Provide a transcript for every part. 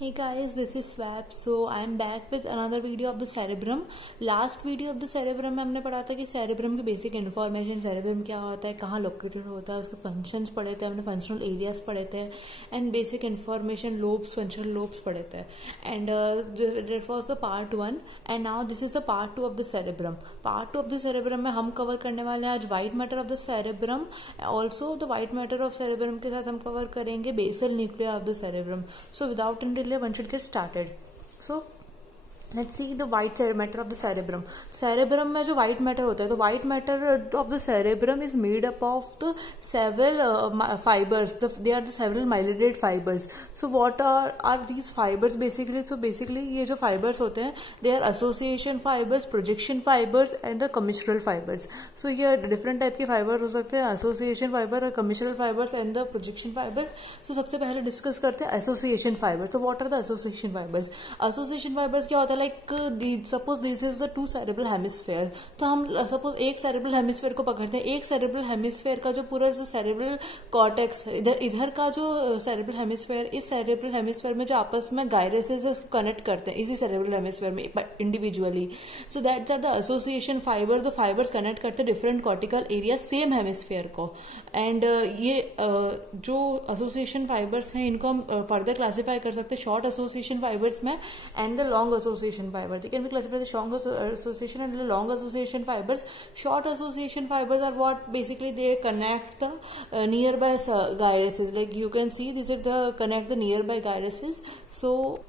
Hey guys, this is Swap. So I am back with another video of the cerebrum. Last video of the cerebrum में हमने पढ़ा था कि cerebrum की basic information, cerebrum क्या होता है, कहाँ located होता है, उसके functions पढ़े थे हमने, functional areas पढ़े थे, and basic information lobes, functional lobes पढ़े थे. And that was the part 1. And now this is the part 2 of the cerebrum. Part 2 of the cerebrum में हम cover करने वाले हैं आज white matter of the cerebrum. Also the white matter of cerebrum के साथ हम cover करेंगे basal nuclei of the cerebrum. So without any delay, one should get started. So let's see the white matter of the cerebrum. Cerebrum में जो white matter होता है, तो white matter of the cerebrum is made up of the several fibers. They are the several myelinated fibers. So what are these fibers basically? So basically ये जो fibers होते हैं, they are association fibers, projection fibers and the commissural fibers. So ये different type के fibers हो सकते हैं, association fiber और commissural fibers and the projection fibers. So सबसे पहले discuss करते हैं association fibers. So what are the association fibers? Association fibers क्या होता है? Like suppose this is the two cerebral hemisphere. तो हम suppose एक cerebral hemisphere को पकड़ते हैं, एक cerebral hemisphere का जो पूरा जो cerebral cortex इधर का जो cerebral hemisphere, इस cerebral hemisphere में जो आपस में gyruses कनेक्ट करते हैं इसी cerebral hemisphere में individually. So that's the association fiber. The fibers connect करते हैं different cortical areas same hemisphere को. And ये जो association fibers हैं इनको हम further classify कर सकते हैं short association fibers में and the long association fiber. They can be classified as short association and the long association fibers. Short association fibers are what basically they connect the nearby gyruses. Like you can see, these are the connect the nearby gyruses. So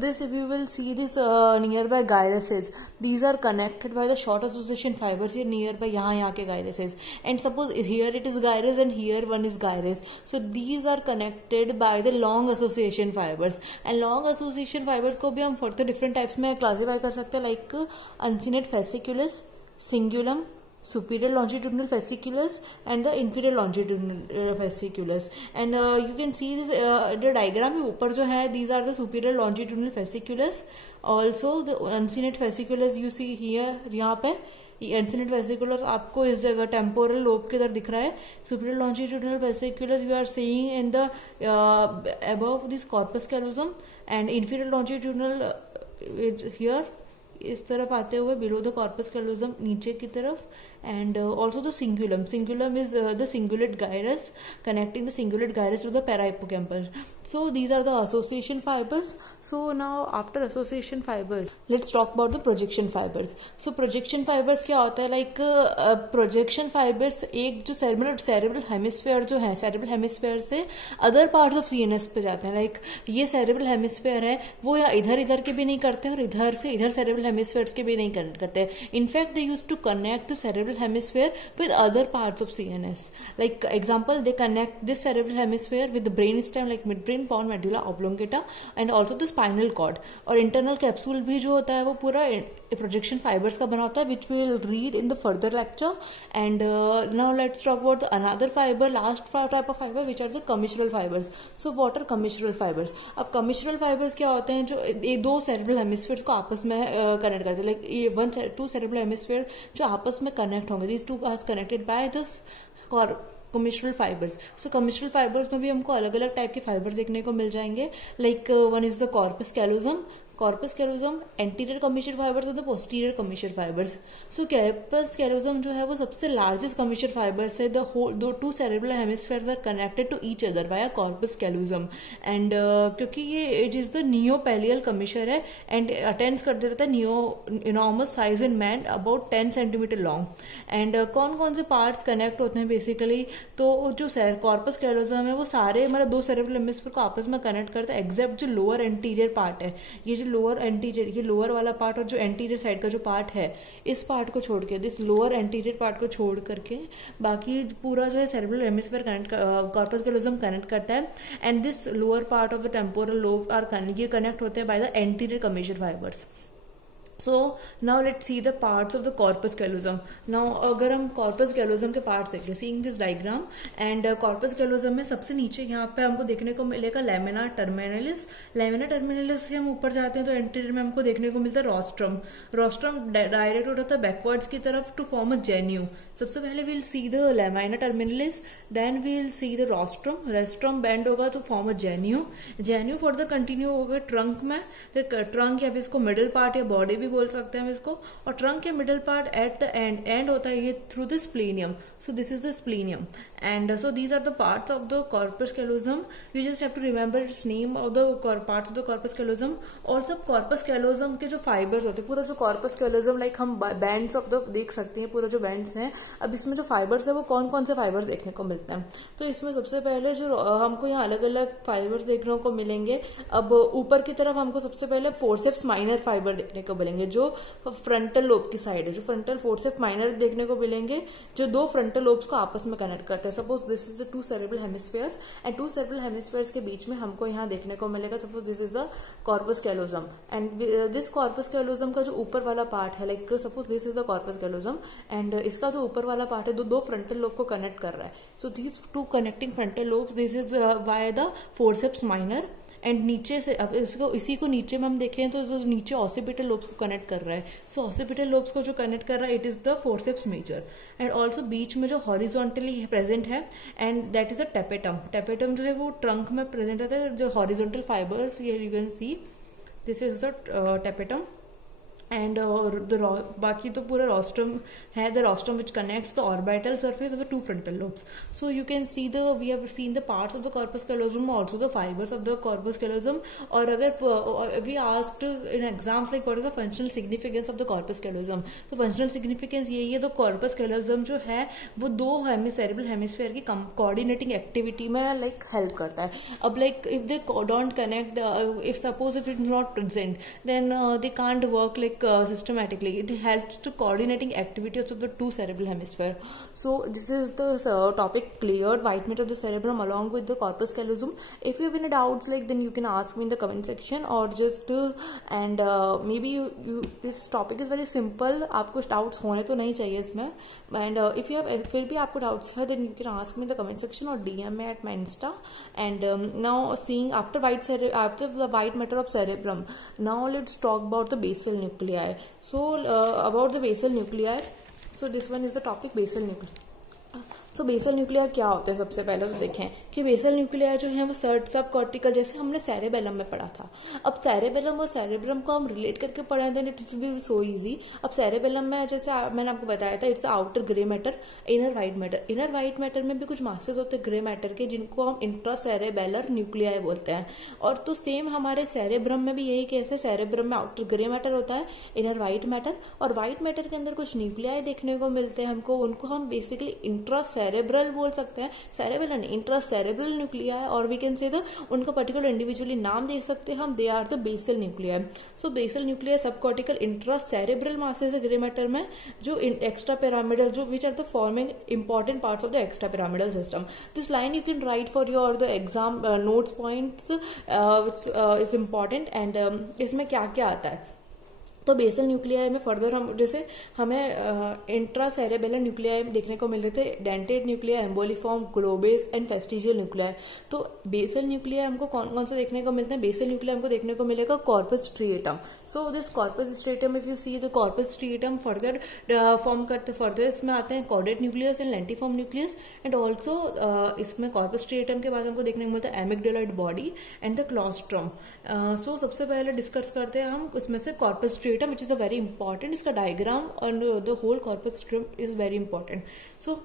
this, if you will see this nearby gyruses, these are connected by the short association fibers here nearby यहाँ के gyruses. And suppose here it is gyrus and here one is gyrus. So these are connected by the long association fibers. And long association fibers को भी हम further different types में classify कर सकते हैं, like uncinate fasciculus, cingulum, superior longitudinal fasciculus and the inferior longitudinal fasciculus. And you can see this the diagram ऊपर जो है, these are the superior longitudinal fasciculus. Also the uncinate fasciculus you see here, यहाँ पे uncinate fasciculus आपको इस जगह temporal lobe के इधर दिख रहा है. Superior longitudinal fasciculus you are seeing in the above this corpus callosum, and inferior longitudinal here इस तरफ आते हुए below the corpus callosum नीचे की तरफ. And also the cingulum. Cingulum is the cingulate gyrus connecting the cingulate gyrus to the parahippocampus. So these are the association fibers. So now after association fibers, let's talk about the projection fibers. So projection fibers क्या होता है? Like projection fibers एक जो cerebral hemisphere जो है, cerebral hemisphere से other parts of CNS पे जाते हैं. Like ये cerebral hemisphere है, वो यहाँ इधर के भी नहीं करते और इधर से इधर cerebral hemispheres के भी नहीं connect करते. In fact, they used to connect the cerebral hemisphere with other parts of CNS. Like example, they connect this cerebral hemisphere with the brainstem, like midbrain, pons, medulla oblongata, and also the spinal cord. और internal capsule भी जो होता है वो पूरा projection fibers का बना होता है, which we will read in the further lecture. And now let's talk about the another fiber, last type of fiber, which are the commissural fibers. So what are commissural fibers? अब commissural fibers क्या होते हैं? जो ये दो cerebral hemispheres को आपस में connect करते हैं. Like ये two cerebral hemisphere जो आपस में connect होंगे. These two are connected by this commissural fibers. So commissural fibers में भी हमको अलग अलग टाइप के fibers देखने को मिल जाएंगे. Like one is the corpus callosum, anterior commissure fibers और the posterior commissure fibers. So corpus callosum जो है वो सबसे largest commissure fibers है. The two cerebral hemispheres are connected to each other by a corpus callosum. And क्योंकि ये it is the neopallial commissure है and attains करते रहता है enormous size in man, about 10 centimeter long. And कौन-कौन से parts connect होते हैं basically? तो जो corpus callosum है वो सारे मतलब दो cerebral hemisphere को आपस में connect करता है, except जो lower anterior part है. ये लोअर एंटीरियर, ये लोअर वाला पार्ट और जो एंटीरियर साइड का जो पार्ट है, इस पार्ट को छोड़ के, दिस लोअर एंटीरियर पार्ट को छोड़ करके बाकी पूरा जो है cerebral hemisphere corpus callosum connect करता है. And this lower part of the temporal lobe are ये कनेक्ट होते हैं by the anterior commissure fibres. So now let see the parts of the corpus callosum. Now अगर हम कॉर्पस कैलोजम के parts देखें, seeing this diagram, and corpus callosum में सबसे नीचे यहाँ पे हमको देखने को मिलेगा लेमिना टर्मिनलिस. लेमिना टर्मिनलिस से हम ऊपर जाते हैं तो एंटीरियर में हमको देखने को मिलता है रोस्ट्रम. रोस्ट्रम डायरेक्ट होता है बैकवर्ड्स की तरफ टू फॉर्म अ जेन्यू. सबसे पहले we'll see the lamina terminalis, then we'll see the rostrum. Rostrum bend होगा तो form a genu. Genu further continue होगा ट्रंक में, ट्रंक या फिर इसको मिडिल पार्ट या बॉडी भी बोल सकते हैं इसको, और ट्रंक के middle part at the end होता है ये through the splenium. So this is the splenium, and so these are the parts of the corpus callosum. You just have to remember its name of the parts of the corpus callosum. Also corpus callosum के जो fibres होते हैं, पूरा जो corpus callosum like हम bands of the देख सकते हैं, पूरा जो बैंड्स हैं. अब इसमें जो फाइबर्स है वो कौन कौन से फाइबर्स देखने को मिलते हैं, तो इसमें सबसे पहले जो हमको यहाँ अलग अलग फाइबर्स देखने को मिलेंगे. अब ऊपर की तरफ हमको सबसे पहले फोर्सेप्स माइनर फाइबर देखने को मिलेंगे जो फ्रंटल लोब की साइड है. जो फ्रंटल फोर्सेप्स माइनर देखने को मिलेंगे जो दो फ्रंटल लोब्स को आपस में कनेक्ट करते हैं. Suppose this is the two cerebral hemispheres, and two cerebral hemispheres के बीच में हमको यहाँ देखने को मिलेगा. Suppose this is the corpus callosum, and this corpus callosum का जो ऊपर वाला पार्ट है, like suppose this is the corpus callosum, and इसका जो ऊपर वाला पार्ट है दो फ्रंटल लोब को कनेक्ट कर रहा है. So these two connecting frontal lobes, this is by the forceps minor. And नीचे से अब इसी को नीचे में हम देखें तो जो नीचे ऑसिपिटल लोब्स को कनेक्ट कर रहा है. सो ऑसिपिटल लोब्स को जो कनेक्ट कर रहा है it is the forceps major. And also बीच में जो हॉरिजॉन्टली प्रेजेंट है, and that is a tapetum. Tapetum जो है वो ट्रंक में प्रेजेंट रहता है. जो horizontal fibres you can see this is the tapetum, and बाकी तो पूरा रोस्ट्रम है, the rostrum which connects the orbital surface of the two frontal lobes. So you can see we have seen the parts of the corpus callosum, also the fibres of the corpus callosum. और अगर we asked in exams like what is the functional significance of the corpus callosum, तो functional significance यही है, तो corpus callosum जो है वो दो सेरेब्रल हेमिस्फीयर की कोऑर्डिनेटिंग एक्टिविटी में लाइक हेल्प करता है. अब like if they don't connect, if suppose if it is not present, then they can't work like systematically. It helps to coordinating activities of the two cerebral hemisphere. So this is the topic cleared, white matter of the cerebrum along with the corpus callosum. If you have any doubts like then you can ask me in the comment section, or just and maybe you this topic is very simple. आपको doubts होने तो नहीं चाहिए इसमें, and if you have फिर भी आपको doubts है then you can ask me in the comment section or DM me at my Insta. And now seeing after the white matter of cerebrum, now let's talk about the basal nuclei. So about the basal nuclei, so this one is the topic basal nuclei. So basal nuclei क्या होता है, सबसे पहले तो देखें कि basal Nucleya जो है वो सब कॉर्टिकल, जैसे हमने सेरेबेलम में पढ़ा था. अब सेरेबेलम और सेरेब्रम को हम रिलेट करके पढ़े then it will be so easy. अब सेरेबेलम में जैसे मैंने आपको बताया था it's outer grey matter, inner white matter. Inner white matter में भी कुछ मासेस होते हैं ग्रे मैटर के जिनको हम इंट्रा सेरेबेलर न्यूक्लियाई बोलते हैं. और तो सेम हमारे सेरेब्रम में भी यही केस है. सेरेब्रम में आउटर ग्रे मैटर होता है, इनर वाइट मैटर, और वाइट मैटर के अंदर कुछ न्यूक्लियाई देखने को मिलते हैं हमको. उनको हम बेसिकली इंट्रा सेरेब्रल बोल सकते हैं, सेरेब्रल नहीं, इंट्रा सेरेब्रल न्यूक्लिया. और वी कैन से उनको पर्टिकुलर इंडिविजुअली नाम देख सकते हैं हम, they are the basal nuclei. So basal nuclei subcortical intracerebral masses है ग्रे मैटर में, जो एक्स्ट्रा पिरामिडल, जो which are the forming important parts of the extrapyramidal system. This line you can write for your the exam notes points, is important. And इसमें क्या क्या आता है, तो बेसल न्यूक्लियाई में फर्दर हम जैसे हमें इंट्रा सेरेबेलर न्यूक्लियाई देखने को मिल रहे थे, dentate nuclei, emboliform, globose and fastigial nuclei. तो बेसल न्यूक्लियाई हमको कौन कौन से देखने को मिलते हैं, बेसल न्यूक्लियाई हमको देखने को मिलेगा corpus striatum. So this corpus striatum if you see the corpus striatum further form करते, फर्दर इसमें आते हैं caudate nucleus and lentiform nucleus. And also इसमें कॉर्पस स्ट्रिएटम के बाद हमको देखने को मिलता है amygdaloid body and the claustrum. सो सबसे पहले डिस्कस करते हैं हम इसमें से corpus striatum, which is a very important. इसका diagram and the whole corpus structure is very important. So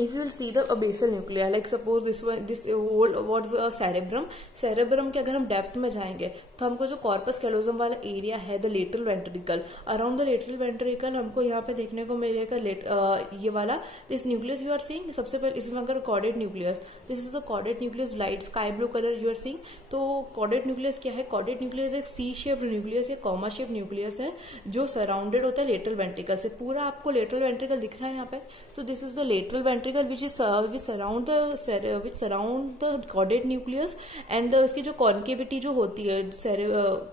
if you will see the basal nuclei, like suppose this whole what's a cerebrum. cerebrum के अगर हम depth में जाएंगे तो हमको जो corpus callosum वाला एरिया है, the lateral ventricle, around the lateral ventricle हमको यहाँ पे देखने को मिलेगा ये वाला this nucleus you are seeing. सबसे पहले इसमें अगर caudate nucleus, this is the caudate nucleus, light sky blue colour you are seeing. तो कॉर्डेट न्यूक्लियस क्या है, कॉर्डेट न्यूक्लियस एक सी शेप न्यूक्लियस या कॉमा शेप न्यूक्लियस है जो सराउंडेड होता है लेटरल वेंट्रिकल से. पूरा आपको लेटरल वेंट्रिकल दिख रहा है यहाँ पे. सो this is the lateral ventricle ventricle which surround the caudate nucleus, and उसकी जो concavity जो होती है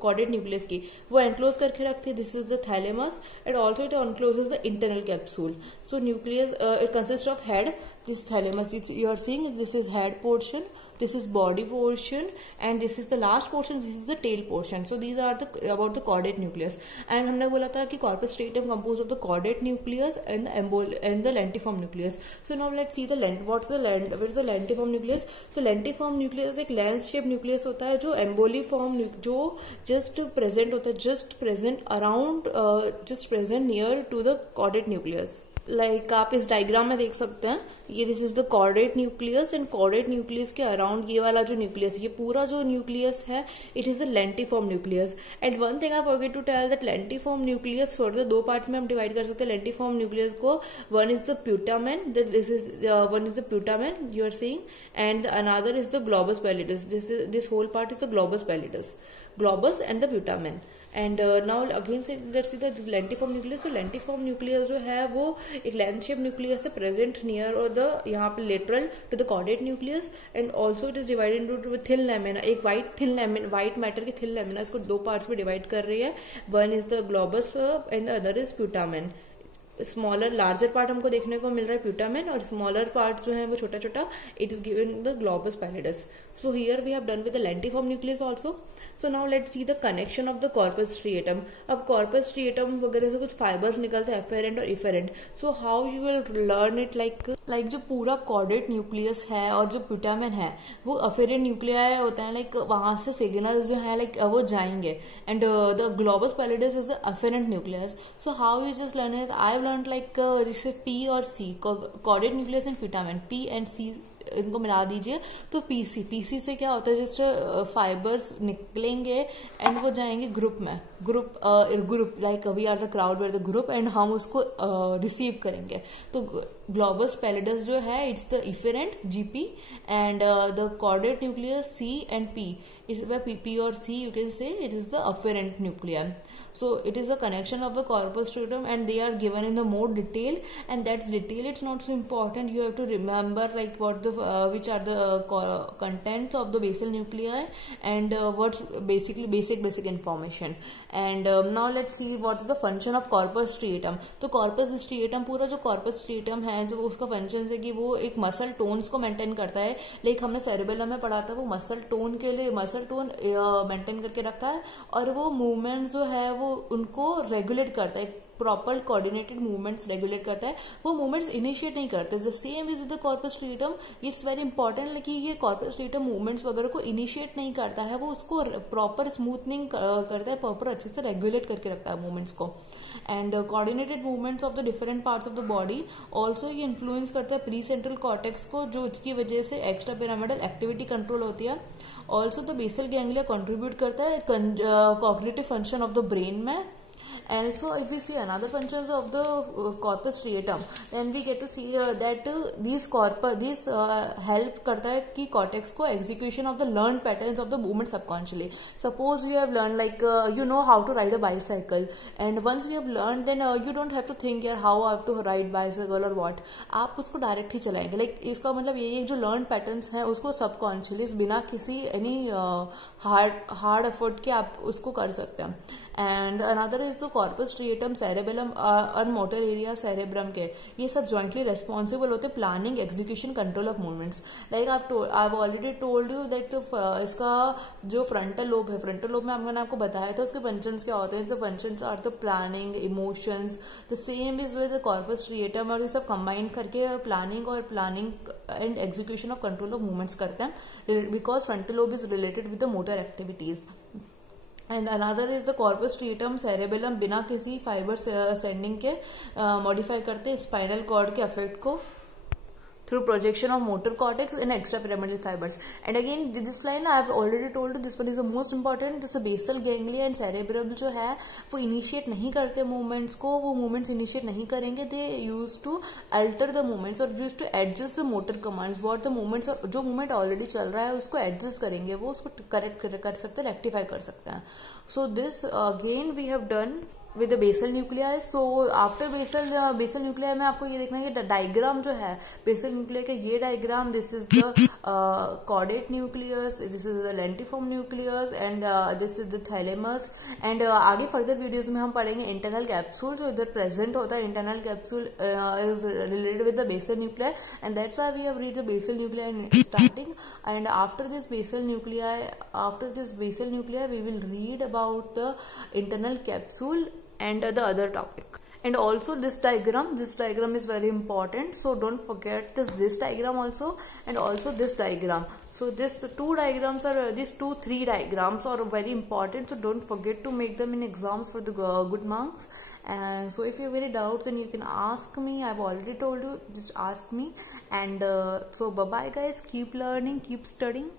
caudate nucleus की, वो enclose करके रखती है. This is the thalamus, and also it encloses the internal capsule. So nucleus it consists of head. This thalamus you are seeing, this is head portion, this is body portion, and this is the last portion, this is the tail portion. So these are about the caudate nucleus. And हमने बोला था कि corpus luteum composed of the caudate nucleus and the lentiform nucleus. So now let's see the what is the lentiform nucleus. So lentiform nucleus एक lens shaped nucleus होता है जो emboliform जो just present near to the caudate nucleus. Like आप इस diagram में देख सकते हैं, ये this is the caudate nucleus, and caudate nucleus के अराउंड ये वाला जो न्यूक्लियस, ये पूरा जो न्यूक्लियस है, it is the lentiform nucleus. And one thing I forget to tell that lentiform nucleus further दो पार्ट्स में हम डिवाइड कर सकते हैं लेंटिफॉर्म न्यूक्लियस को. One is the putamen, one is the putamen you are seeing, and another is the globus pallidus. This whole part is the globus pallidus, globus and the putamen. And now again से let's see the lentiform nucleus. तो lentiform nucleus जो है वो एक length shape nucleus है present near और the यहाँ पे lateral to the caudate nucleus, and also it is divided into thin lamina. एक व्हाइट मैटर की थिन लैमिना इसको दो पार्ट्स में डिवाइड कर रही है. One is the globus and the other is putamen. Smaller larger part हमको देखने को मिल रहा है प्यूटामेन, और स्मॉलर पार्ट जो है वो छोटा छोटा, it is given the globus pallidus. So here we have done with the lentiform nucleus also. So now let's see the connection of the corpus striatum. अब कॉर्पस स्ट्रिएटम वगैरह से कुछ फाइबर्स निकलते हैं, एफेरेंट और efferent. So how you will learn it, like जो पूरा chordate nucleus है और जो प्यूटामेन है वो एफेरेंट न्यूक्लियाई होता है, लाइक वहां से सिग्नल जो है लाइक वो जाएंगे, and the globus pallidus is the efferent nucleus. So how you just learn it, I have learn like जैसे पी और C, caudate nucleus and putamen, P and C इनको मिला दीजिए तो पीसी से क्या होता है, जैसे फाइबर्स निकलेंगे एंड वो जाएंगे ग्रुप में, group like we are the crowd, we are the group, and हम उसको रिसीव करेंगे. तो ग्लोबस पैलिडस जो है it's the efferent GP, and the caudate nucleus C and P is where P or C you can say it is the afferent nuclei. So it is a connection of the corpus luteum, and they are given in the more detail, and that's detail it's not so important. You have to remember like what the which are the contents of the basal nuclei, and what's basically basic information. And now let's see what's the function of corpus striatum. तो corpus striatum, पूरा जो corpus striatum है जो उसका function है कि वो एक मसल टोन्स को मेंटेन करता है. लाइक हमने सेरेबेलम में पढ़ा था, वो मसल टोन के लिए मसल टोन मेंटेन करके रखता है, और वो मूवमेंट जो है वो उनको रेगुलेट करता है, प्रॉपर कोऑर्डिनेटेड मूवमेंट्स रेगुलेट करता है. वो मूवमेंट्स इनिशिएट नहीं करते. The same is the corpus luteum. It's very important कि ये कॉर्पस ल्यूटेम मूवमेंट्स वगैरह को इनिशिएट नहीं करता है, वो उसको प्रॉपर स्मूथनिंग करता है, प्रॉपर अच्छे से रेगुलेट करके रखता है मूवमेंट्स को. And coordinated movements of the different parts of the body also ये इन्फ्लुएंस करता है प्री सेंट्रल कॉर्टेक्स को, जो इसकी वजह से एक्स्ट्रा पिरामिडल एक्टिविटी कंट्रोल होती है. Also the basal ganglia contribute करता है cognitive function of the brain में. And so if we see another functions of the corpus striatum, then we get to see that these help करता है कि cortex को execution of the learned patterns of the movement subconsciously. Suppose you have learned like you know how to ride a bicycle, and once you have learned then you don't have to think यार how I have to ride bicycle or what. आप उसको direct ही चलाएंगे. Like इसका मतलब ये जो learned patterns हैं उसको subconsciously बिना किसी any hard effort के आप उसको कर सकते हैं. And another is the corpus striatum, cerebellum और मोटर एरिया सेरेब्रम के, ये सब जॉइंटली रेस्पॉन्सिबल होते हैं planning, execution, control of movements. Like I already told you that इसका जो फ्रंटल लोब है, फ्रंटल लोब में मैंने आपको बताया था उसके फंक्शंस क्या होते हैं. So functions are the planning, emotions. The same is with the corpus striatum, और ये सब कंबाइन करके planning and execution of control of movements करते हैं, because frontal lobe is related with the motor activities. And another is the corpus striatum, cerebellum बिना किसी fibre sending के modify करते हैं स्पाइनल कॉर्ड के अफेक्ट को through projection of motor cortex and extrapyramidal fibers. And again this line I have already told you, this one is the most important. This basal ganglia and cerebrum जो है वो initiate नहीं करते movements को, वो movements initiate नहीं करेंगे. they used to alter the movements or used to adjust the motor commands. what the movements, जो movement already चल रहा है उसको adjust करेंगे, वो उसको correct कर सकते हैं, rectify कर सकते हैं. so this again we have done with the basal nuclei. So after basal nuclei में आपको ये देखना है कि डायग्राम जो है बेसल न्यूक्लियाई का, ये diagram, this is the caudate nucleus, this is the lentiform nucleus and this is the thalamus. And आगे फर्दर वीडियोज में हम पढ़ेंगे इंटरनल कैप्सूल जो इधर प्रेजेंट होता है. Internal capsule is related with the basal nuclei and that's why we have read the basal nuclei in starting. And after this basal nuclei we will read about the internal capsule and the other topic. And also this diagram is very important, so don't forget this diagram also, and also this diagram. So these three diagrams are very important, so don't forget to make them in exams for the good marks. And so if you have any doubts, then you can ask me. I've already told you, just ask me. And so bye bye guys, keep learning, keep studying.